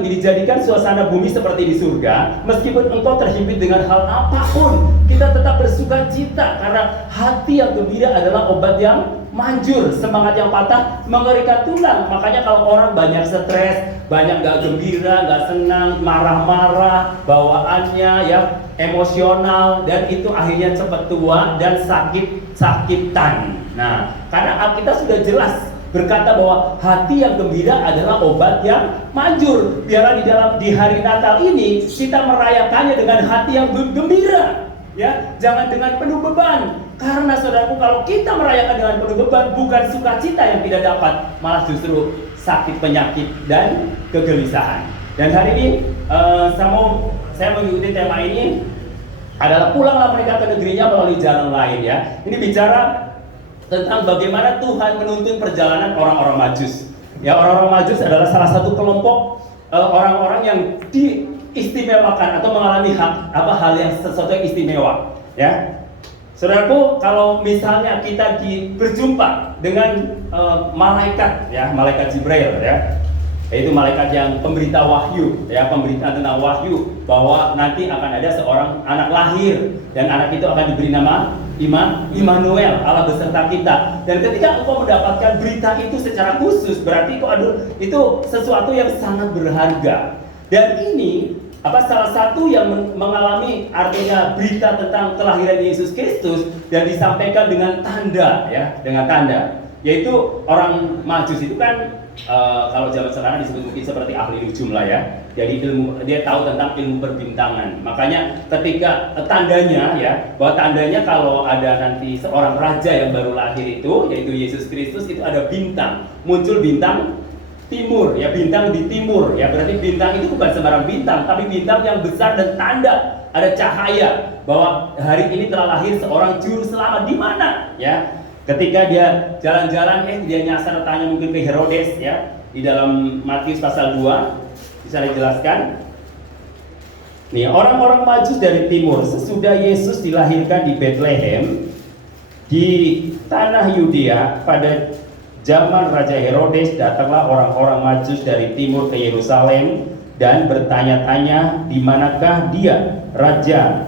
begini, jadikan suasana bumi seperti di surga. Meskipun engkau terhimpit dengan hal apapun, kita tetap bersuka cita, karena hati yang gembira adalah obat yang manjur. Semangat yang patah mengerikan tulang. Makanya kalau orang banyak stres, banyak gak gembira, gak senang, marah-marah, bawaannya ya emosional, dan itu akhirnya cepat tua dan sakit-sakitan. Nah, karena kita sudah jelas berkata bahwa hati yang gembira adalah obat yang manjur. Biarlah di hari Natal ini kita merayakannya dengan hati yang gembira, ya, jangan dengan penuh beban. Karena saudaraku, kalau kita merayakan dengan penuh beban, bukan sukacita yang tidak dapat, malah justru sakit, penyakit, dan kegelisahan. Dan hari ini saya mengikuti tema ini adalah pulanglah mereka ke negerinya melalui jalan lain, ya. Ini bicara tentang bagaimana Tuhan menuntun perjalanan orang-orang Majus. Ya, orang-orang Majus adalah salah satu kelompok orang-orang yang diistimewakan atau mengalami hal yang sesuatu yang istimewa. Ya, saudaraku, kalau misalnya kita berjumpa dengan malaikat, ya, malaikat Jibril, ya, yaitu malaikat yang pemberita wahyu, ya, pemberita tentang wahyu bahwa nanti akan ada seorang anak lahir dan anak itu akan diberi nama Immanuel, Allah beserta kita. Dan ketika engkau mendapatkan berita itu secara khusus, berarti itu sesuatu yang sangat berharga. Dan ini salah satu yang mengalami artinya berita tentang kelahiran Yesus Kristus dan disampaikan dengan tanda, ya, dengan tanda. Yaitu orang Majus itu kan kalau zaman sekarang disebut mungkin seperti ahli nujum lah, ya. Jadi dia tahu tentang ilmu perbintangan. Makanya ketika tandanya, ya, bahwa tandanya kalau ada nanti seorang raja yang baru lahir itu, yaitu Yesus Kristus, itu ada bintang, muncul bintang timur, ya, bintang di timur, ya. Berarti bintang itu bukan sembarang bintang, tapi bintang yang besar dan tanda, ada cahaya bahwa hari ini telah lahir seorang juru selamat. Di mana, ya? Ketika dia jalan-jalan, dia nyasar tanya mungkin ke Herodes, ya, di dalam Matius pasal 2 bisa dijelaskan. Nih, orang-orang Majus dari timur sesudah Yesus dilahirkan di Bethlehem di tanah Yudea pada zaman Raja Herodes, datanglah orang-orang Majus dari timur ke Yerusalem dan bertanya-tanya di manakah dia raja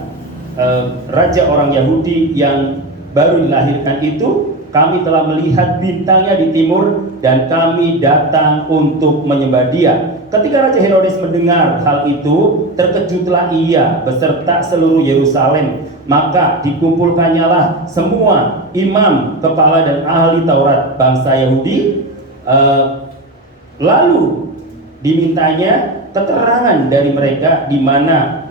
orang Yahudi yang baru dilahirkan itu. Kami telah melihat bintangnya di timur dan kami datang untuk menyembah dia. Ketika Raja Herodes mendengar hal itu, terkejutlah ia beserta seluruh Yerusalem. Maka dikumpulkannyalah semua imam, kepala dan ahli Taurat bangsa Yahudi. Lalu dimintanya keterangan dari mereka di mana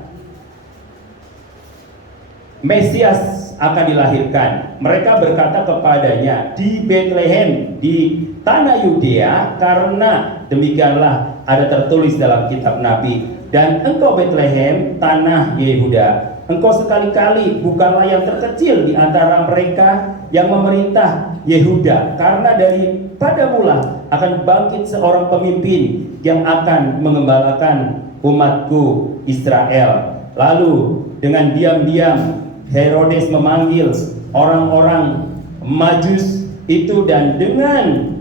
Mesias akan dilahirkan. Mereka berkata kepadanya, di Bethlehem di tanah Yudea, karena demikianlah ada tertulis dalam kitab Nabi, dan engkau Bethlehem tanah Yehuda, engkau sekali-kali bukanlah yang terkecil di antara mereka yang memerintah Yehuda, karena daripada mula akan bangkit seorang pemimpin yang akan mengembalakan umatku Israel. Lalu dengan diam-diam Herodes memanggil orang-orang Majus itu dan dengan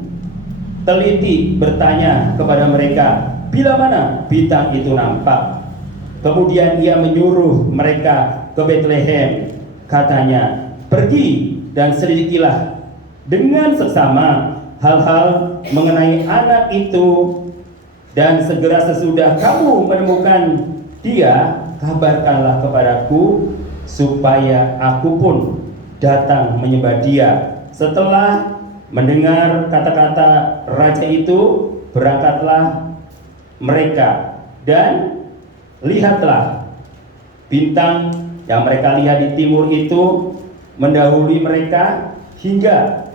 teliti bertanya kepada mereka, bila mana bintang itu nampak. Kemudian ia menyuruh mereka ke Bethlehem. Katanya, pergi dan selidikilah dengan seksama hal-hal mengenai anak itu, dan segera sesudah kamu menemukan dia, kabarkanlah kepadaku supaya aku pun datang menyembah dia. Setelah mendengar kata-kata raja itu, berangkatlah mereka dan lihatlah bintang yang mereka lihat di timur itu mendahului mereka hingga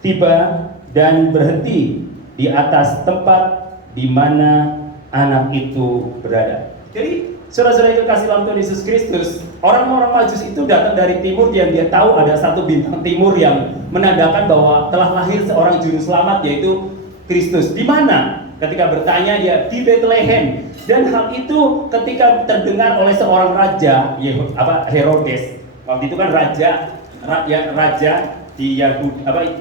tiba dan berhenti di atas tempat di mana anak itu berada. Jadi saudara-saudara yang kasih dalam Tuhan Yesus Kristus, orang-orang Majus itu datang dari timur dan dia tahu ada satu bintang timur yang menandakan bahwa telah lahir seorang juru selamat, yaitu Kristus. Di mana? Ketika bertanya dia di Bethlehem. Dan hal itu ketika terdengar oleh seorang raja, Herodes. Waktu itu kan raja di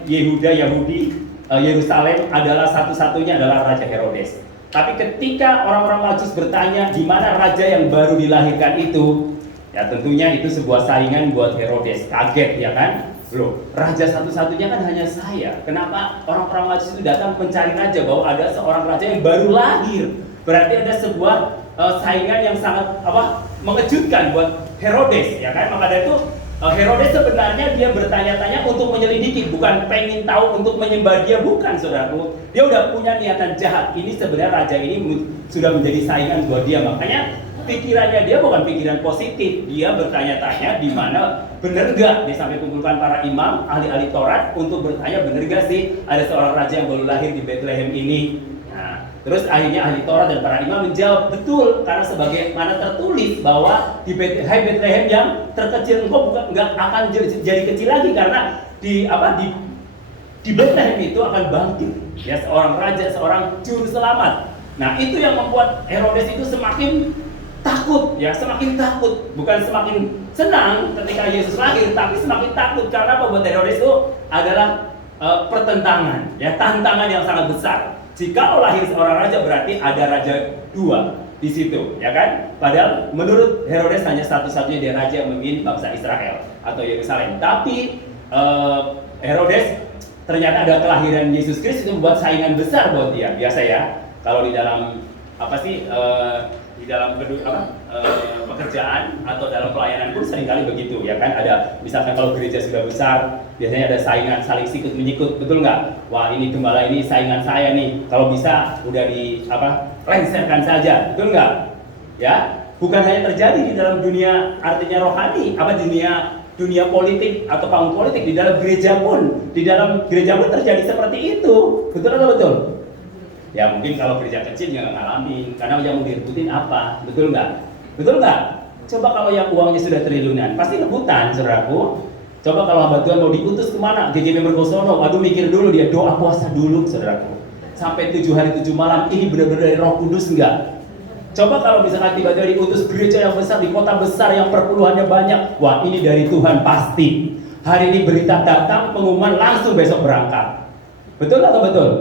Yehuda, Yahudi, Yerusalem adalah satu-satunya adalah Raja Herodes. Tapi ketika orang-orang Majus bertanya di mana raja yang baru dilahirkan itu, ya tentunya itu sebuah saingan buat Herodes. Kaget ya kan? Loh, raja satu-satunya kan hanya saya. Kenapa orang-orang Majus itu datang mencari raja, bahwa ada seorang raja yang baru lahir? Berarti ada sebuah saingan yang sangat mengejutkan buat Herodes, ya kan? Maka dari itu Herodes sebenarnya dia bertanya-tanya untuk menyelidiki, bukan pengen tahu untuk menyembah dia, bukan saudaraku. Dia udah punya niatan jahat. Ini sebenarnya raja ini sudah menjadi saingan buat dia. Makanya pikirannya dia bukan pikiran positif. Dia bertanya-tanya di mana benar gak, dia sampai kumpulkan para imam, ahli-ahli Taurat untuk bertanya benar gak sih ada seorang raja yang baru lahir di Bethlehem ini. Terus akhirnya ahli Taurat dan para imam menjawab betul, karena sebagaimana tertulis bahwa di Bethlehem yang terkecil engkau nggak akan jadi kecil lagi, karena di Bethlehem itu akan bangkit ya seorang raja, seorang juru selamat. Nah itu yang membuat Herodes itu semakin takut, ya semakin takut, bukan semakin senang ketika Yesus lahir, tapi semakin takut. Karena buat Herodes itu adalah pertentangan, ya tantangan yang sangat besar. Jika lahir seorang raja berarti ada raja dua di situ, ya kan? Padahal menurut Herodes hanya satu-satunya dia raja yang memimpin bangsa Israel atau Yerusalem. Tapi Herodes ternyata ada kelahiran Yesus Kristus itu membuat saingan besar buat dia. Biasa ya, kalau di dalam di dalam pekerjaan atau dalam pelayanan pun seringkali begitu, ya kan? Ada misalkan kalau gereja sudah besar, biasanya ada saingan saling sikut menyikut, betul nggak? Wah ini gembala ini saingan saya nih, kalau bisa udah lengserkan saja, betul nggak? Ya, bukan hanya terjadi di dalam dunia artinya rohani, dunia politik atau panggung politik, di dalam gereja pun terjadi seperti itu, betul atau betul? Ya mungkin kalau gereja kecil nggak ngalamin, karena yang mau direbutin apa, betul nggak? Betul nggak? Coba kalau yang uangnya sudah triliunan, pasti rebutan, saudaraku. Coba kalau hamba Tuhan mau diutus kemana? GGP Mergosono, waduh mikir dulu dia, doa puasa dulu, saudaraku. Sampai 7 hari 7 malam, ini benar-benar dari Roh Kudus nggak? Coba kalau misalkan tiba-tiba diutus gereja yang besar, di kota besar yang perpuluhannya banyak, wah ini dari Tuhan pasti. Hari ini berita datang, pengumuman langsung besok berangkat. Betul atau betul?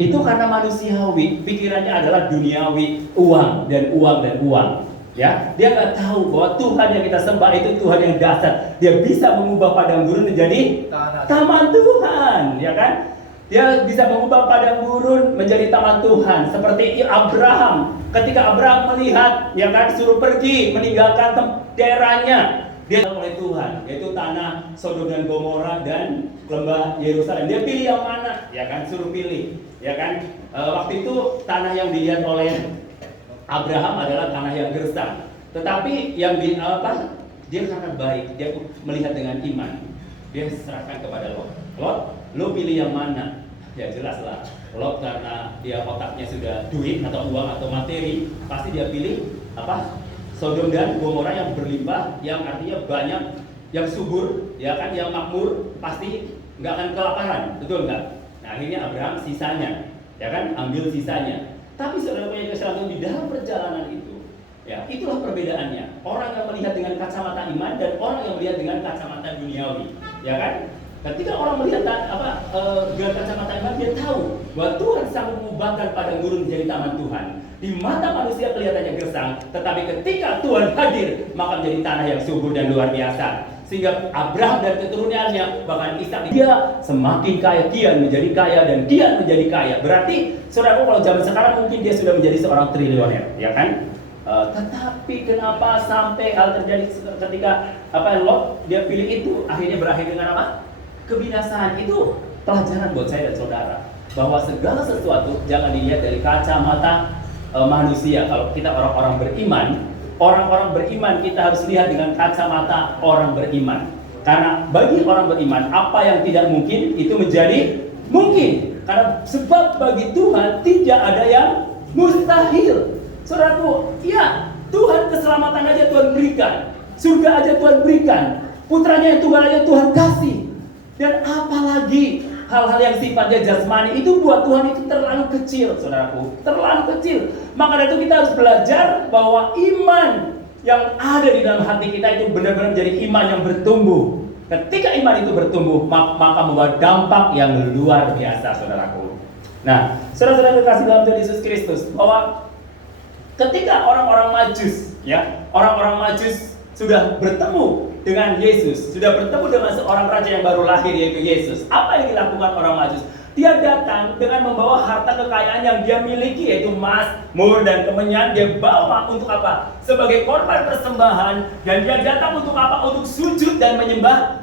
Itu karena manusiawi, pikirannya adalah duniawi, uang dan uang. Ya, dia nggak tahu bahwa Tuhan yang kita sembah itu Tuhan yang dahsyat. Dia bisa mengubah padang gurun menjadi taman Tuhan, ya kan? Dia bisa mengubah padang gurun menjadi taman Tuhan. Seperti Abraham, ketika Abraham melihat, ya kan, suruh pergi meninggalkan daerahnya, dia oleh Tuhan, yaitu tanah Sodom dan Gomora dan lembah Yerusalem. Dia pilih yang mana, ya kan, suruh pilih, ya kan. Waktu itu tanah yang dilihat oleh Abraham adalah tanah yang gersang. Tetapi yang dia karena baik, dia melihat dengan iman. Dia serahkan kepada Lot. Lot, lo pilih yang mana? Ya jelas lah. Lot karena dia otaknya sudah duit atau uang atau materi, pasti dia pilih Sodom dan Gomora yang berlimpah, yang artinya banyak, yang subur, ya kan, yang makmur, pasti nggak akan kelaparan, betul nggak? Nah akhirnya Abraham sisanya, ya kan, ambil sisanya. Tapi saudara punya kesalahan di dalam perjalanan itu, ya itulah perbedaannya. Orang yang melihat dengan kacamata iman dan orang yang melihat dengan kacamata duniawi, ya kan? Ketika orang melihat dengan kacamata iman, dia tahu bahwa Tuhan sanggup mengubahkan padang gurun menjadi taman Tuhan. Di mata manusia kelihatannya gersang, tetapi ketika Tuhan hadir, maka menjadi tanah yang subur dan luar biasa. Sehingga Abraham dan keturunannya, bahkan Ishak, dia semakin kaya, kian menjadi kaya, dan kian menjadi kaya. Berarti, saudara, kalau zaman sekarang mungkin dia sudah menjadi seorang triliuner, ya kan? Tetapi kenapa sampai hal terjadi ketika Lot dia pilih itu, akhirnya berakhir dengan apa? Kebinasaan. Itu pelajaran buat saya dan saudara, bahwa segala sesuatu jangan dilihat dari kacamata manusia. Kalau kita orang-orang beriman, kita harus lihat dengan kacamata orang beriman. Karena bagi orang beriman, apa yang tidak mungkin itu menjadi mungkin. Karena sebab bagi Tuhan tidak ada yang mustahil. Saudaraku, ya Tuhan keselamatan aja Tuhan berikan, surga aja Tuhan berikan, putranya yang tunggal aja Tuhan kasih. Dan apalagi hal-hal yang sifatnya jasmani itu buat Tuhan itu terlalu kecil, saudaraku, terlalu kecil. Maka dari itu kita harus belajar bahwa iman yang ada di dalam hati kita itu benar-benar menjadi iman yang bertumbuh. Ketika iman itu bertumbuh, maka membawa dampak yang luar biasa, saudaraku. Nah, saudara-saudara kekasih dalam Tuhan Yesus Kristus, bahwa ketika orang-orang Majus, ya, orang-orang Majus sudah bertemu dengan Yesus, sudah bertemu dengan seorang raja yang baru lahir yaitu Yesus. Apa yang dilakukan orang Majus? Dia datang dengan membawa harta kekayaan yang dia miliki, yaitu emas, mur, dan kemenyan. Dia bawa untuk apa? Sebagai korban persembahan. Dan dia datang untuk apa? Untuk sujud dan menyembah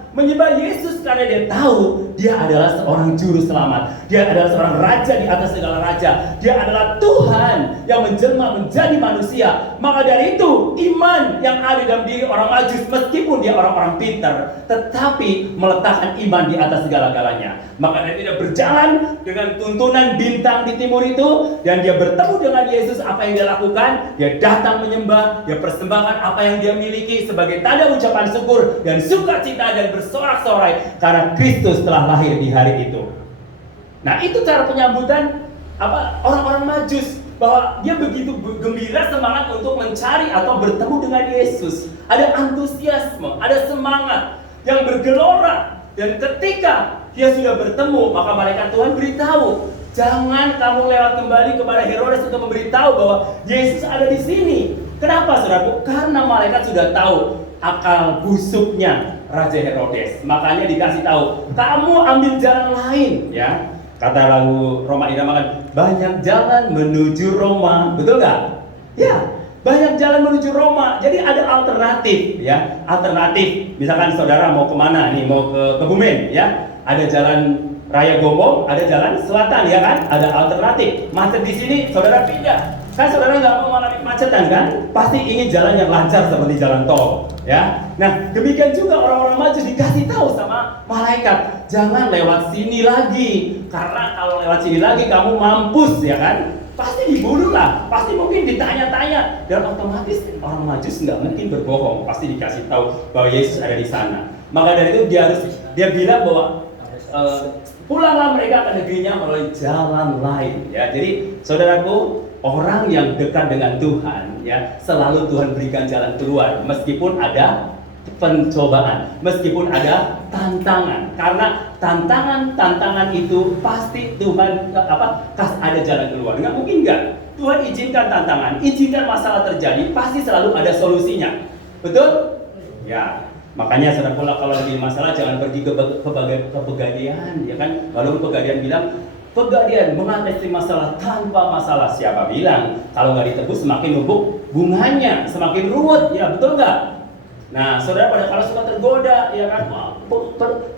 Yesus, karena dia tahu dia adalah seorang juru selamat. Dia adalah seorang raja di atas segala raja. Dia adalah Tuhan yang menjelma menjadi manusia. Maka dari itu iman yang ada dalam diri orang Majus, meskipun dia orang-orang pintar, tetapi meletakkan iman di atas segala-galanya. Maka dia tidak berjalan dengan tuntunan bintang di timur itu, dan dia bertemu dengan Yesus. Apa yang dia lakukan? Dia datang menyembah, dia persembahkan apa yang dia miliki sebagai tanda ucapan syukur dan sukacita dan bersorak-sorai karena Kristus telah lahir di hari itu. Nah, itu cara penyambutan orang-orang Majus, bahwa dia begitu gembira, semangat untuk mencari atau bertemu dengan Yesus. Ada antusiasme, ada semangat yang bergelora. Dan ketika dia sudah bertemu, maka malaikat Tuhan beritahu, jangan kamu lewat kembali kepada Herodes untuk memberitahu bahwa Yesus ada di sini. Kenapa, saudaraku? Karena malaikat sudah tahu akal busuknya Raja Herodes. Makanya dikasih tahu, kamu ambil jalan lain, ya. Kata lagu Roma Irama kan, banyak jalan menuju Roma, betul nggak? Ya, banyak jalan menuju Roma. Jadi ada alternatif, ya. Alternatif, misalkan saudara mau kemana nih? Mau ke Kebumen, ya. Ada jalan Raya Gombong, ada jalan selatan, ya kan? Ada alternatif. Macet di sini, saudara pindah. Kan saudara nggak mau mengalami kemacetan kan? Pasti ingin jalan yang lancar seperti jalan tol, ya. Nah, demikian juga orang-orang Majus dikasih tahu sama malaikat, jangan lewat sini lagi, karena kalau lewat sini lagi kamu mampus, ya kan? Pasti dibunuh lah, pasti mungkin ditanya-tanya, dan otomatis orang Majus nggak mungkin berbohong, pasti dikasih tahu bahwa Yesus ada di sana. Maka dari itu dia bilang bahwa pulanglah mereka ke negerinya melalui jalan lain, ya. Jadi saudaraku, orang yang dekat dengan Tuhan, ya, selalu Tuhan berikan jalan keluar meskipun ada pencobaan, meskipun ada tantangan. Karena tantangan itu pasti Tuhan ada jalan keluar. Nggak mungkin nggak. Tuhan izinkan tantangan, izinkan masalah terjadi, pasti selalu ada solusinya. Betul? Ya. Makanya saudara, kalau lagi masalah jangan pergi ke Pegadaian, ya kan? Lalu Pegadaian bilang, Pegadaian mengatasi masalah tanpa masalah. Siapa bilang kalau nggak ditebus semakin numpuk bunganya, semakin ruwet, ya betul nggak? Nah, saudara, pada kalau suka tergoda, ya kan?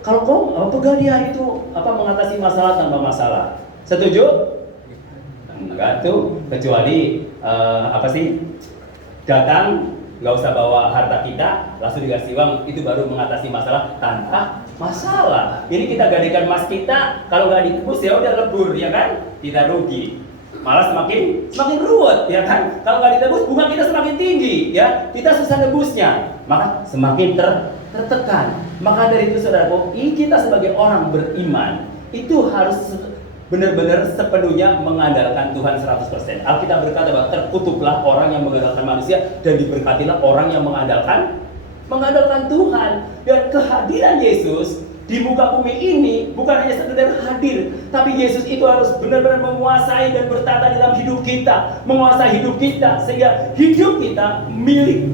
Kalau Pegadaian itu mengatasi masalah tanpa masalah. Setuju? Enggak tuh, kecuali datang, nggak usah bawa harta kita, langsung dikasih uang, itu baru mengatasi masalah tanpa masalah. Ini kita gadaikan emas kita, kalau nggak ditebus ya udah lebur, ya kan? Kita rugi, malah semakin ruwet, ya kan? Kalau nggak ditebus bunga kita semakin tinggi, ya, kita susah nebusnya, maka semakin tertekan. Maka dari itu saudaraku, kita sebagai orang beriman itu harus benar-benar sepenuhnya mengandalkan Tuhan 100%. Alkitab berkata bahwa terkutuklah orang yang mengandalkan manusia dan diberkatilah orang yang mengandalkan Tuhan. Dan kehadiran Yesus di muka bumi ini bukan hanya sekedar hadir, tapi Yesus itu harus benar-benar menguasai dan bertata dalam hidup kita, menguasai hidup kita, sehingga hidup kita milik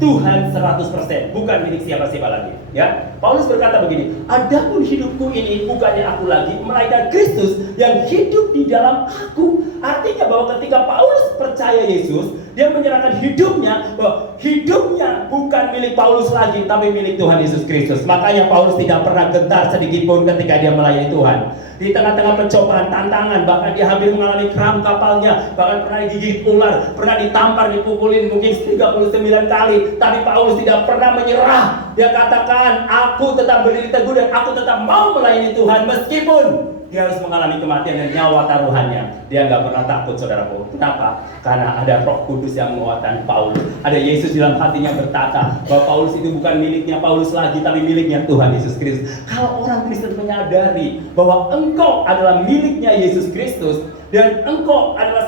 Tuhan 100%, bukan milik siapa-siapa lagi, ya. Paulus berkata begini, adapun hidupku ini bukannya aku lagi, melainkan Kristus yang hidup di dalam aku. Artinya bahwa ketika Paulus percaya Yesus, dia menyerahkan hidupnya, bahwa hidupnya bukan milik Paulus lagi, tapi milik Tuhan Yesus Kristus. Makanya Paulus tidak pernah gentar sedikit pun ketika dia melayani Tuhan. Di tengah-tengah pencobaan, tantangan, bahkan dia hampir mengalami kram kapalnya, bahkan pernah digigit ular, pernah ditampar, dipukulin mungkin 39 kali, tapi Paulus tidak pernah menyerah. Dia katakan, aku tetap berdiri teguh dan aku tetap mau melayani Tuhan meskipun dia harus mengalami kematian dan nyawa taruhannya. Dia nggak pernah takut, saudaraku. Kenapa? Karena ada Roh Kudus yang menguatkan Paulus. Ada Yesus dalam hatinya berkata bahwa Paulus itu bukan miliknya Paulus lagi, tapi miliknya Tuhan Yesus Kristus. Kalau orang Kristen menyadari bahwa engkau adalah miliknya Yesus Kristus, dan engkau adalah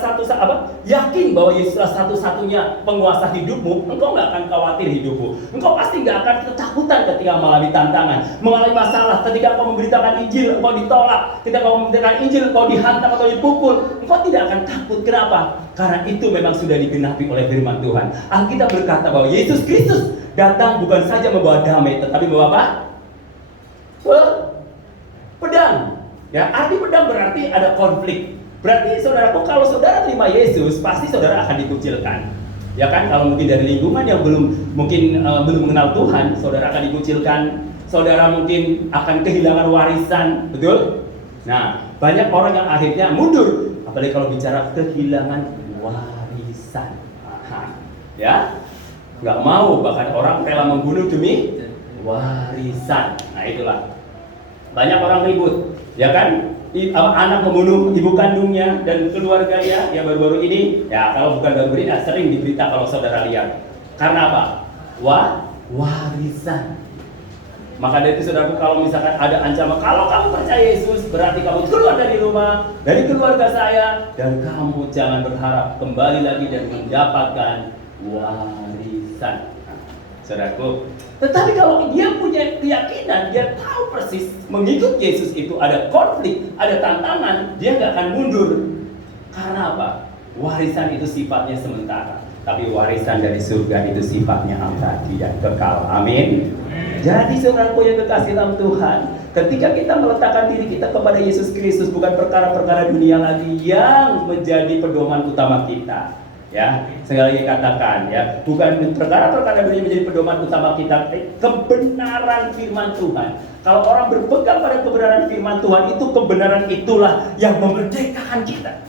yakin bahwa Yesuslah satu-satunya penguasa hidupmu, engkau nggak akan khawatir hidupmu. Engkau pasti nggak akan ketakutan ketika mengalami tantangan, mengalami masalah. Ketika engkau memberitakan Injil, engkau ditolak. Ketika engkau memberitakan Injil, engkau dihantam atau dipukul, engkau tidak akan takut. Kenapa? Karena itu memang sudah digenapi oleh firman Tuhan. Alkitab berkata bahwa Yesus Kristus datang bukan saja membawa damai, tetapi membawa apa? Pedang. Ya, arti pedang berarti ada konflik. Berarti saudaraku, kalau saudara terima Yesus, pasti saudara akan dikucilkan. Ya kan, kalau mungkin dari lingkungan yang belum mengenal Tuhan, saudara akan dikucilkan. Saudara mungkin akan kehilangan warisan, betul? Nah, banyak orang yang akhirnya mundur, apalagi kalau bicara kehilangan warisan. Ya, nggak mau, bahkan orang rela membunuh demi warisan. Nah, itulah. Banyak orang ribut, ya kan? Anak membunuh ibu kandungnya dan keluarganya. Ya baru-baru ini, ya kalau bukan baru ini, sering diberita kalau saudara lihat. Karena apa? Warisan. Maka dari itu saudaraku, kalau misalkan ada ancaman, kalau kamu percaya Yesus, berarti kamu keluar dari rumah, dari keluarga saya, dan kamu jangan berharap kembali lagi dan mendapatkan warisan. Saudaraku, tetapi kalau dia punya keyakinan, dia tahu persis mengikut Yesus itu ada konflik, ada tantangan, dia nggak akan mundur. Karena apa? Warisan itu sifatnya sementara, tapi warisan dari surga itu sifatnya abadi dan kekal. Amin. Jadi saudaraku yang kekasih dalam Tuhan, ketika kita meletakkan diri kita kepada Yesus Kristus, bukan perkara-perkara dunia lagi yang menjadi pedoman utama kita. Ya, sekali lagi katakan ya, bukan perkara-perkara dunia menjadi pedoman utama kita, kebenaran firman Tuhan. Kalau orang berpegang pada kebenaran firman Tuhan, itu kebenaran itulah yang memerdekakan kita.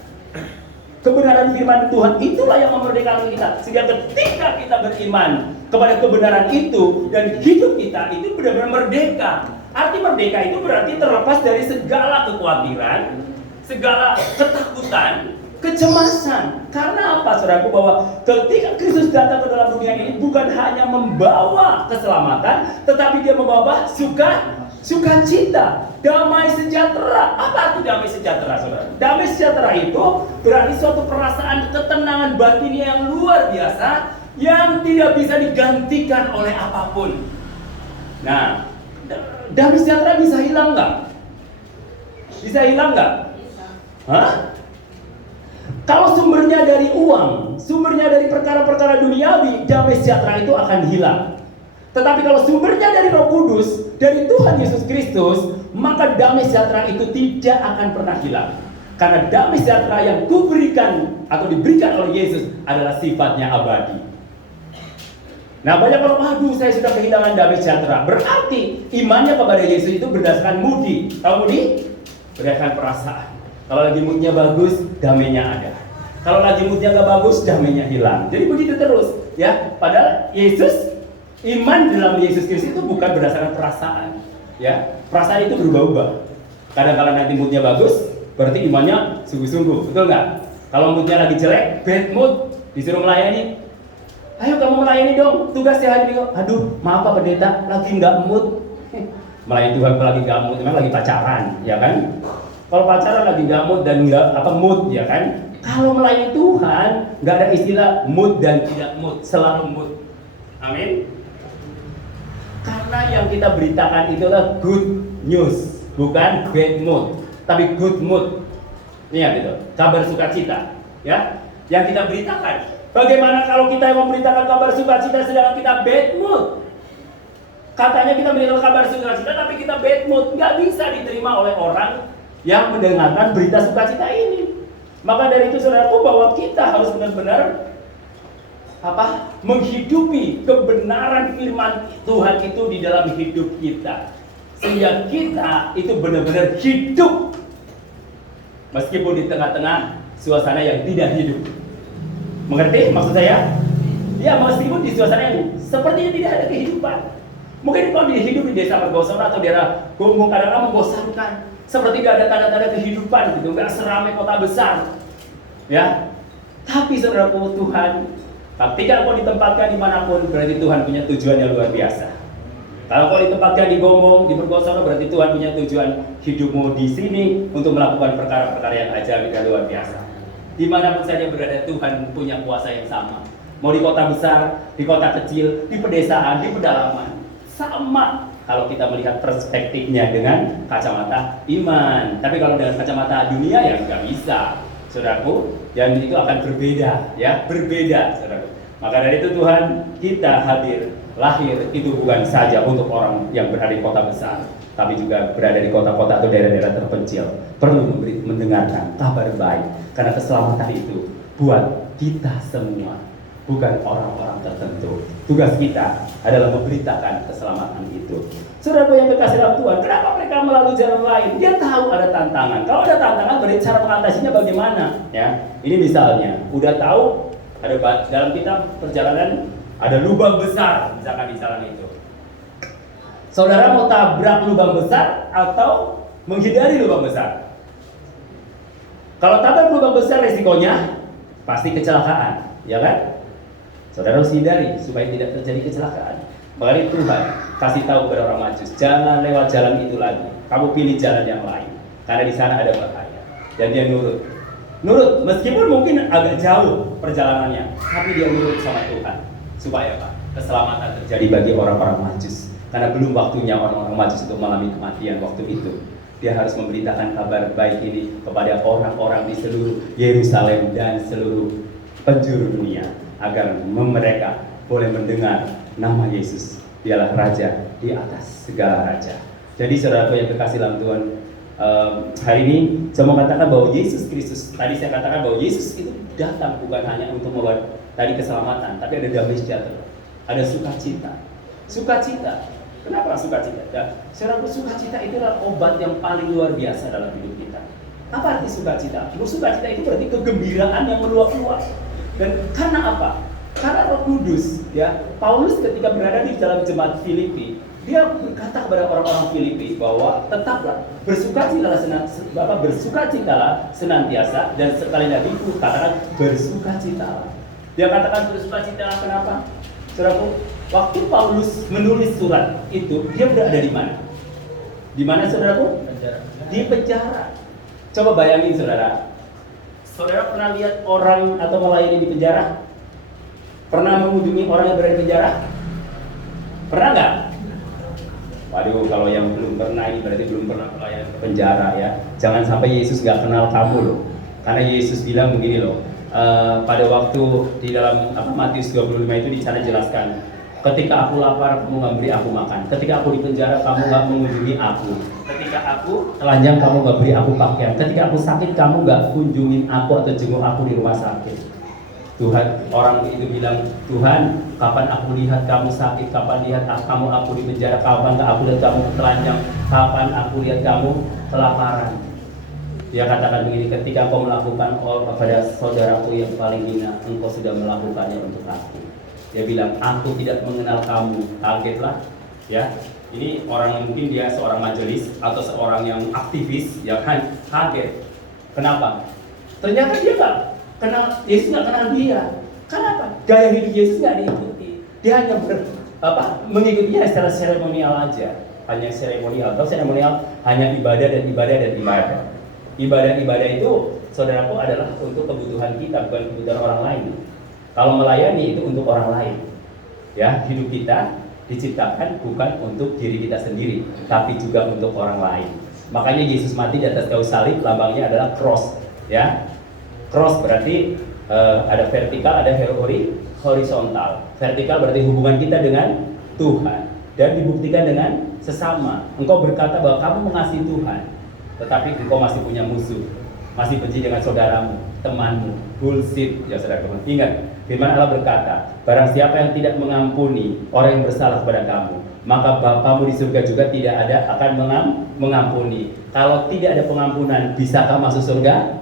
Kebenaran firman Tuhan itulah yang memerdekakan kita. Sehingga ketika kita beriman kepada kebenaran itu dan hidup kita itu benar-benar merdeka. Arti merdeka itu berarti terlepas dari segala kekhawatiran, segala ketakutan, kecemasan. Karena apa, saudaraku? Bahwa ketika Kristus datang ke dalam dunia ini bukan hanya membawa keselamatan, tetapi dia membawa sukacita, damai sejahtera. Apa arti damai sejahtera, saudara? Damai sejahtera itu berarti suatu perasaan ketenangan batin yang luar biasa, yang tidak bisa digantikan oleh apapun. Nah, damai sejahtera bisa hilang nggak? Bisa hilang nggak? Hah? Kalau sumbernya dari uang, sumbernya dari perkara-perkara duniawi, damai sejahtera itu akan hilang. Tetapi kalau sumbernya dari Roh Kudus, dari Tuhan Yesus Kristus, maka damai sejahtera itu tidak akan pernah hilang. Karena damai sejahtera yang kuberikan atau diberikan oleh Yesus adalah sifatnya abadi. Nah, banyak orang, aduh saya sudah kehilangan damai sejahtera. Berarti imannya kepada Yesus itu berdasarkan moodi. Tahu moodi? Berdasarkan perasaan. Kalau lagi moodnya bagus, damainya ada. Kalau lagi moodnya gak bagus, damainya hilang. Jadi begitu terus, ya. Padahal Yesus, iman dalam Yesus Kristus itu bukan berdasarkan perasaan, ya. Perasaan itu berubah-ubah. Kadang-kadang nanti moodnya bagus, berarti imannya sungguh-sungguh, betul nggak? Kalau moodnya lagi jelek, bad mood, disuruh melayani, ayo kamu melayani dong, tugas hari ini. Aduh, maaf Pak Pendeta, lagi nggak mood. Melayani Tuhan lagi nggak mood, memang lagi pacaran, ya kan? Kalau pacaran lagi nggak mood dan nggak mood, ya kan? Kalau melayani Tuhan nggak ada istilah mood dan tidak mood, selalu mood. Amin. Karena yang kita beritakan itulah good news, bukan bad mood, tapi good mood. Ingat itu, kabar sukacita, ya. Yang kita beritakan. Bagaimana kalau kita yang memberitakan kabar sukacita sedangkan kita bad mood? Katanya kita memberitakan kabar sukacita, tapi kita bad mood, nggak bisa diterima oleh orang yang mendengarkan berita sukacita ini. Maka dari itu saudaraku, bahwa kita harus benar-benar menghidupi kebenaran firman Tuhan itu di dalam hidup kita, sehingga kita itu benar-benar hidup meskipun di tengah-tengah suasana yang tidak hidup. Mengerti maksud saya? Ya, meskipun di suasana yang sepertinya tidak ada kehidupan. Mungkin kalau hidup di desa pergosokan atau daerah gunggung, kadang-kadang membosankan, seperti tidak ada tanda-tanda kehidupan gitu, nggak seramai kota besar, ya. Tapi saudaraku, Tuhan, ketika kau ditempatkan dimanapun, berarti Tuhan punya tujuan yang luar biasa. Kalau kau ditempatkan di Gombong, di Pergosono, berarti Tuhan punya tujuan hidupmu di sini untuk melakukan perkara-perkara yang ajaib dan luar biasa. Dimanapun saja berada, Tuhan punya kuasa yang sama. Mau di kota besar, di kota kecil, di pedesaan, di pedalaman, sama. Kalau kita melihat perspektifnya dengan kacamata iman. Tapi kalau dengan kacamata dunia ya nggak bisa, saudaraku. Dan itu akan berbeda, ya, berbeda, saudaraku. Maka dari itu Tuhan kita hadir, lahir itu bukan saja untuk orang yang berada di kota besar, tapi juga berada di kota-kota atau daerah-daerah terpencil. Perlu mendengarkan kabar baik, karena keselamatan itu buat kita semua, bukan orang-orang tertentu. Tugas kita adalah memberitakan keselamatan itu. Saudaraku yang kekasih dalam Tuhan, kenapa mereka melalui jalan lain? Dia tahu ada tantangan. Kalau ada tantangan, berarti cara mengatasinya bagaimana? Ya, ini misalnya, udah tahu ada dalam kitab perjalanan ada lubang besar, misalkan di jalan itu. Saudara mau tabrak lubang besar atau menghindari lubang besar? Kalau tabrak lubang besar resikonya pasti kecelakaan, ya kan? Saudara harus hindari supaya tidak terjadi kecelakaan. Makanya Tuhan kasih tahu kepada orang Majus, jangan lewat jalan itu lagi. Kamu pilih jalan yang lain, karena di sana ada bahaya. Dan dia nurut. Nurut, meskipun mungkin agak jauh perjalanannya, tapi dia nurut sama Tuhan. Supaya apa? Keselamatan terjadi bagi orang-orang Majus. Karena belum waktunya orang-orang Majus untuk mengalami kematian waktu itu. Dia harus memberitakan kabar baik ini kepada orang-orang di seluruh Yerusalem dan seluruh penjuru dunia, agar mereka boleh mendengar nama Yesus. Dialah Raja di atas segala raja. Jadi saudaraku yang kekasih dalam Tuhan, hari ini saya mau katakan bahwa Yesus Kristus, tadi saya katakan bahwa Yesus itu datang bukan hanya untuk membawa tadi keselamatan, tapi ada damai sejahtera, ada sukacita. Sukacita, kenapa sukacita? Saudaraku, sukacita itu adalah obat yang paling luar biasa dalam hidup kita. Apa arti sukacita? Sukacita itu berarti kegembiraan yang meluap-luap. Dan karena apa? Karena Roh Kudus, ya. Paulus ketika berada di dalam jemaat Filipi, dia berkata kepada orang-orang Filipi bahwa tetaplah bersukacitalah senantiasa, dan sekali lagi aku katakan bersukacitalah. Dia katakan bersukacitalah kenapa? Saudaraku, waktu Paulus menulis surat itu, dia berada di mana? Di mana saudaraku? Di penjara. Coba bayangin saudara. Saudara pernah lihat orang atau melayani di penjara? Pernah mengunjungi orang yang berada di penjara? Pernah nggak? Waduh, kalau yang belum pernah ini berarti belum pernah melayani ke penjara ya. Jangan sampai Yesus nggak kenal kamu loh. Karena Yesus bilang begini loh. Pada waktu di dalam Matius 25 itu di sana jelaskan, ketika aku lapar kamu nggak beri aku makan, ketika aku di penjara kamu nggak mengunjungi aku, ketika aku telanjang kamu nggak beri aku pakaian, ketika aku sakit kamu nggak kunjungin aku atau jenguk aku di rumah sakit. Tuhan, orang itu bilang, Tuhan, kapan aku lihat kamu sakit, kapan lihat kamu aku di penjara, kapan aku lihat kamu telanjang, kapan aku lihat kamu kelaparan. Dia katakan begini, ketika engkau melakukan kepada saudaraku yang paling hina, engkau sudah melakukannya untuk aku. Dia bilang, aku tidak mengenal kamu. Kagetlah, ya. Ini orang yang mungkin dia seorang majelis atau seorang yang aktivis, ya kan, kaget. Kenapa? Ternyata dia nggak kenal, Yesus nggak kenal dia. Kenapa? Gaya hidup Yesus nggak diikuti. Dia hanya mengikutinya secara seremonial aja, hanya seremonial. Atau seremonial hanya ibadah dan ibadah dan ibadah. Ibadah itu, saudaraku, adalah untuk kebutuhan kita, bukan kebutuhan orang lain. Kalau melayani itu untuk orang lain. Ya, hidup kita diciptakan bukan untuk diri kita sendiri, tapi juga untuk orang lain. Makanya Yesus mati di atas kayu salib, lambangnya adalah cross. Ya, cross berarti ada vertikal, ada horizontal. Vertikal berarti hubungan kita dengan Tuhan, dan dibuktikan dengan sesama. Engkau berkata bahwa kamu mengasihi Tuhan, tetapi engkau masih punya musuh, masih benci dengan saudaramu, temanmu. Bullshit, ya saudara. Ingat, firman Allah berkata, barang siapa yang tidak mengampuni orang yang bersalah kepada kamu, maka Bapamu di surga juga tidak ada akan mengampuni. Kalau tidak ada pengampunan, bisakah masuk surga?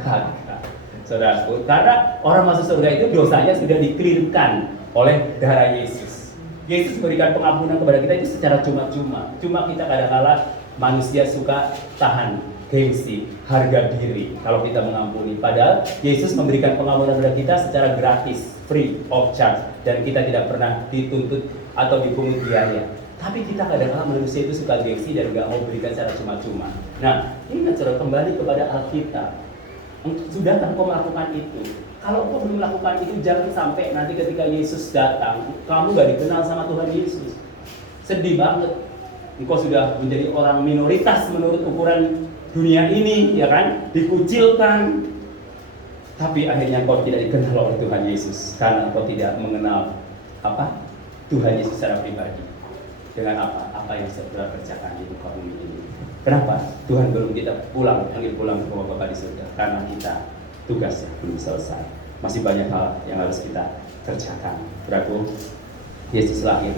Kagak, saudaraku. Karena orang masuk surga itu dosanya sudah di-clearkan oleh darah Yesus. Yesus memberikan pengampunan kepada kita itu secara cuma-cuma. Cuma kita kadang-kala manusia suka tahan gengsi, harga diri kalau kita mengampuni. Padahal Yesus memberikan pengampunan kepada kita secara gratis, free of charge, dan kita tidak pernah dituntut atau dipungut biaya. Tapi kita kadang-kadang manusia itu suka gengsi dan gak mau berikan secara cuma-cuma. Nah, ingat saudara, kembali kepada Alkitab. Sudahkah engkau melakukan itu? Kalau engkau belum melakukan itu, jangan sampai nanti ketika Yesus datang, kamu gak dikenal sama Tuhan Yesus. Sedih banget. Engkau sudah menjadi orang minoritas menurut ukuran dunia ini, ya kan? Dikucilkan. Tapi akhirnya engkau tidak dikenal oleh Tuhan Yesus karena engkau tidak mengenal Tuhan Yesus secara pribadi. Dengan apa yang saudara kerjakan di muka bumi ini. Kenapa Tuhan belum kita panggil pulang ke Bapa di surga? Karena kita tugasnya belum selesai. Masih banyak hal yang harus kita kerjakan. Saudaraku, Yesus lahir.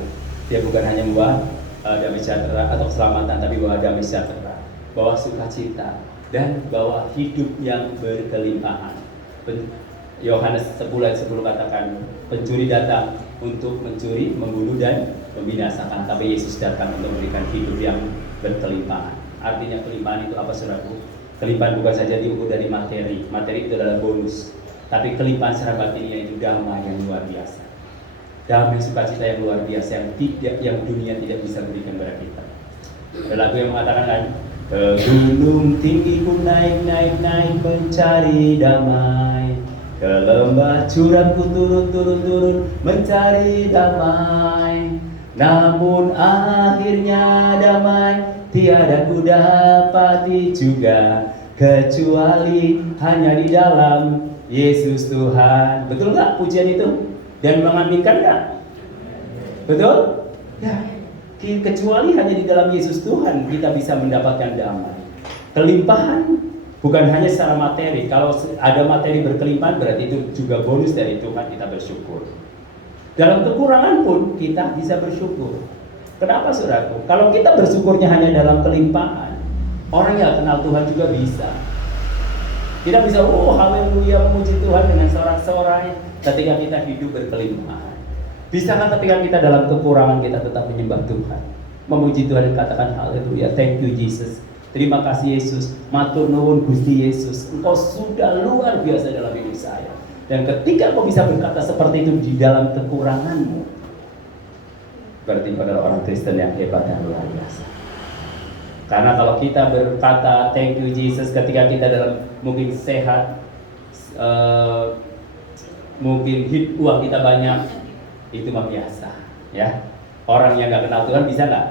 Dia bukan hanya membawa damai sejahtera atau keselamatan, tapi bawa damai sejahtera, bawa sukacita, dan bawa hidup yang berkelimpahan. Yohanes 10:10 katakan, pencuri datang untuk mencuri, membunuh, dan membinasakan, tapi Yesus datang untuk memberikan hidup yang berkelimpahan. Artinya kelimpahan itu apa, saudaraku? Kelimpahan bukan saja diukur dari materi. Materi itu adalah bonus. Tapi kelimpahan secara batinnya itu damai yang luar biasa. Damai sukacita yang luar biasa yang dunia tidak bisa berikan kepada kita. Ada lagu yang mengatakan kan, ke gunung tinggi ku naik mencari damai. Ke lembah curam ku turun mencari damai. Namun akhirnya damai tiada ku dapati juga, kecuali hanya di dalam Yesus Tuhan. Betul nggak pujian itu? Dan mengaminkan nggak? Betul? Ya. Kecuali hanya di dalam Yesus Tuhan kita bisa mendapatkan damai. Kelimpahan bukan hanya secara materi. Kalau ada materi berkelimpahan berarti itu juga bonus dari Tuhan, kita bersyukur. Dalam kekurangan pun kita bisa bersyukur. Kenapa, saudaraku? Kalau kita bersyukurnya hanya dalam kelimpahan, orang yang kenal Tuhan juga bisa. Kita bisa, haleluya, memuji Tuhan dengan sorak-sorai ketika kita hidup berkelimpahan. Bisakah ketika kita dalam kekurangan kita tetap menyembah Tuhan, memuji Tuhan dan katakan haleluya, thank you Jesus, terima kasih Yesus, matur nuwun Gusti Yesus, Engkau sudah luar biasa dalam hidup saya. Dan ketika kau bisa berkata seperti itu di dalam kekuranganmu, berarti engkau adalah orang Kristen yang hebat dan luar biasa. Karena kalau kita berkata thank you Jesus ketika kita dalam mungkin sehat, mungkin uang kita banyak, itu mah biasa, ya. Orang yang nggak kenal Tuhan bisa nggak?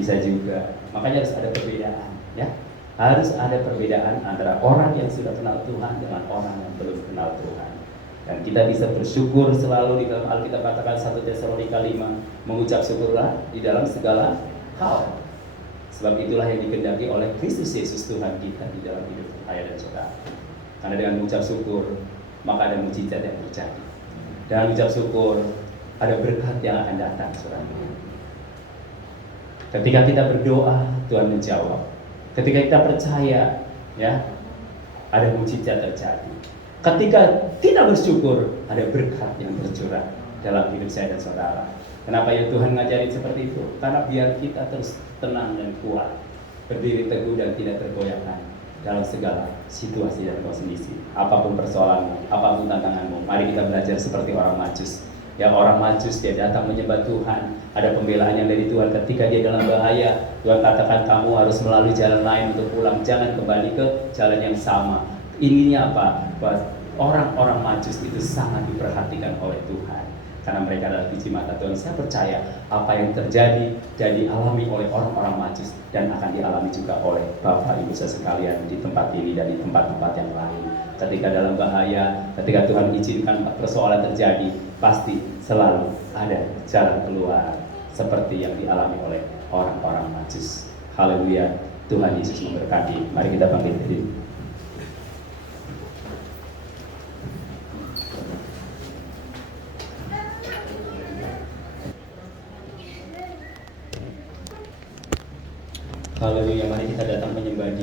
Bisa juga. Makanya harus ada perbedaan, ya. Harus ada perbedaan antara orang yang sudah kenal Tuhan dengan orang yang belum kenal Tuhan. Dan kita bisa bersyukur selalu. Di dalam Alkitab katakan 1 Tesalonika 5, mengucap syukurlah di dalam segala hal. Sebab itulah yang dikehendaki oleh Kristus Yesus Tuhan kita di dalam hidup saya dan saudara. Karena dengan mengucap syukur, maka ada mujizat yang terjadi. Dengan mengucap syukur, ada berkat yang akan datang, saudara. Ketika kita berdoa, Tuhan menjawab. Ketika kita percaya, ya, ada mujizat terjadi. Ketika tidak bersyukur, ada berkat yang tercurah dalam hidup saya dan saudara. Kenapa ya Tuhan ngajarin seperti itu? Karena biar kita terus tenang dan kuat, berdiri teguh dan tidak tergoyahkan dalam segala situasi dan kondisi. Apapun persoalanmu, apapun tantanganmu, mari kita belajar seperti orang Majus. Yang orang Majus, dia datang menyembah Tuhan, ada pembelaan yang dari Tuhan. Ketika dia dalam bahaya, Tuhan katakan kamu harus melalui jalan lain untuk pulang, jangan kembali ke jalan yang sama. Ininya apa? Bahwa orang-orang Majus itu sangat diperhatikan oleh Tuhan, karena mereka adalah biji mata Tuhan. Saya percaya apa yang terjadi dan dialami oleh orang-orang Majus dan akan dialami juga oleh Bapak Ibu saya sekalian di tempat ini dan di tempat-tempat yang lain. Ketika dalam bahaya, ketika Tuhan izinkan persoalan terjadi, pasti selalu ada jalan keluar seperti yang dialami oleh orang-orang Majus. Haleluya, Tuhan Yesus memberkati. Mari kita bangkit berdiri. Haleluya, mari kita datang menyembah Dia.